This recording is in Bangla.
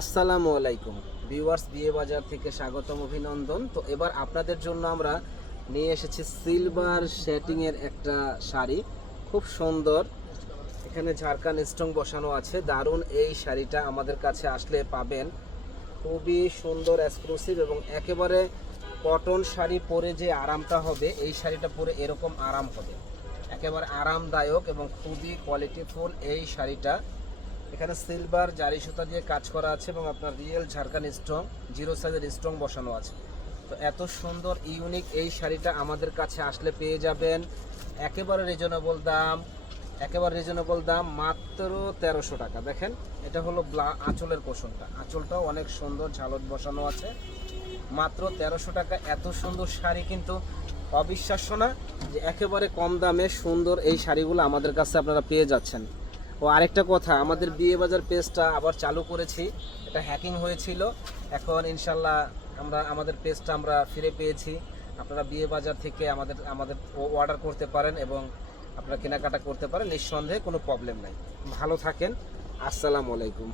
আসসালামু আলাইকুম। ভিউয়ার্স, বিয়ে বাজার থেকে স্বাগতম, অভিনন্দন। তো এবার আপনাদের জন্য আমরা নিয়ে এসেছি সিলভার শেটিং এর একটা শাড়ি। খুব সুন্দর। এখানে ঝাড়খান স্ট্রং বসানো আছে। দারুণ এই শাড়িটা আমাদের কাছে আসলে পাবেন। খুবই সুন্দর এক্সক্লুসিভ এবং একেবারে কটন শাড়ি পরে যে আরামটা হবে, এই শাড়িটা পরে এরকম আরাম হবে। একেবারে আরামদায়ক এবং খুবই কোয়ালিটিফুল এই শাড়িটা। এখানে সিলভার জারি সুতা দিয়ে কাজ করা আছে এবং আপনার রিয়েল ঝাড়খান স্ট্রং, জিরো সাইজের স্ট্রং বসানো আছে। তো এত সুন্দর, ইউনিক এই শাড়িটা আমাদের কাছে আসলে পেয়ে যাবেন। একেবারে রিজনেবল দাম, একেবারে রিজনেবল দাম মাত্র তেরোশো টাকা। দেখেন, এটা হলো ব্লা, আঁচলের পোষণটা। আঁচলটাও অনেক সুন্দর, ঝালট বসানো আছে। মাত্র তেরোশো টাকা। এত সুন্দর শাড়ি কিন্তু অবিশ্বাস্য না যে একেবারে কম দামে সুন্দর এই শাড়িগুলো আমাদের কাছে আপনারা পেয়ে যাচ্ছেন। ও আরেকটা কথা, আমাদের বিয়ে বাজার পেজটা আবার চালু করেছি। এটা হ্যাকিং হয়েছিল। এখন ইনশাল্লাহ আমরা, আমাদের পেজটা আমরা ফিরে পেয়েছি। আপনারা বিয়ে বাজার থেকে আমাদের আমাদের অর্ডার করতে পারেন এবং আপনারা কেনাকাটা করতে পারেন। নিঃসন্দেহে কোনো প্রবলেম নাই। ভালো থাকেন। আসসালামু আলাইকুম।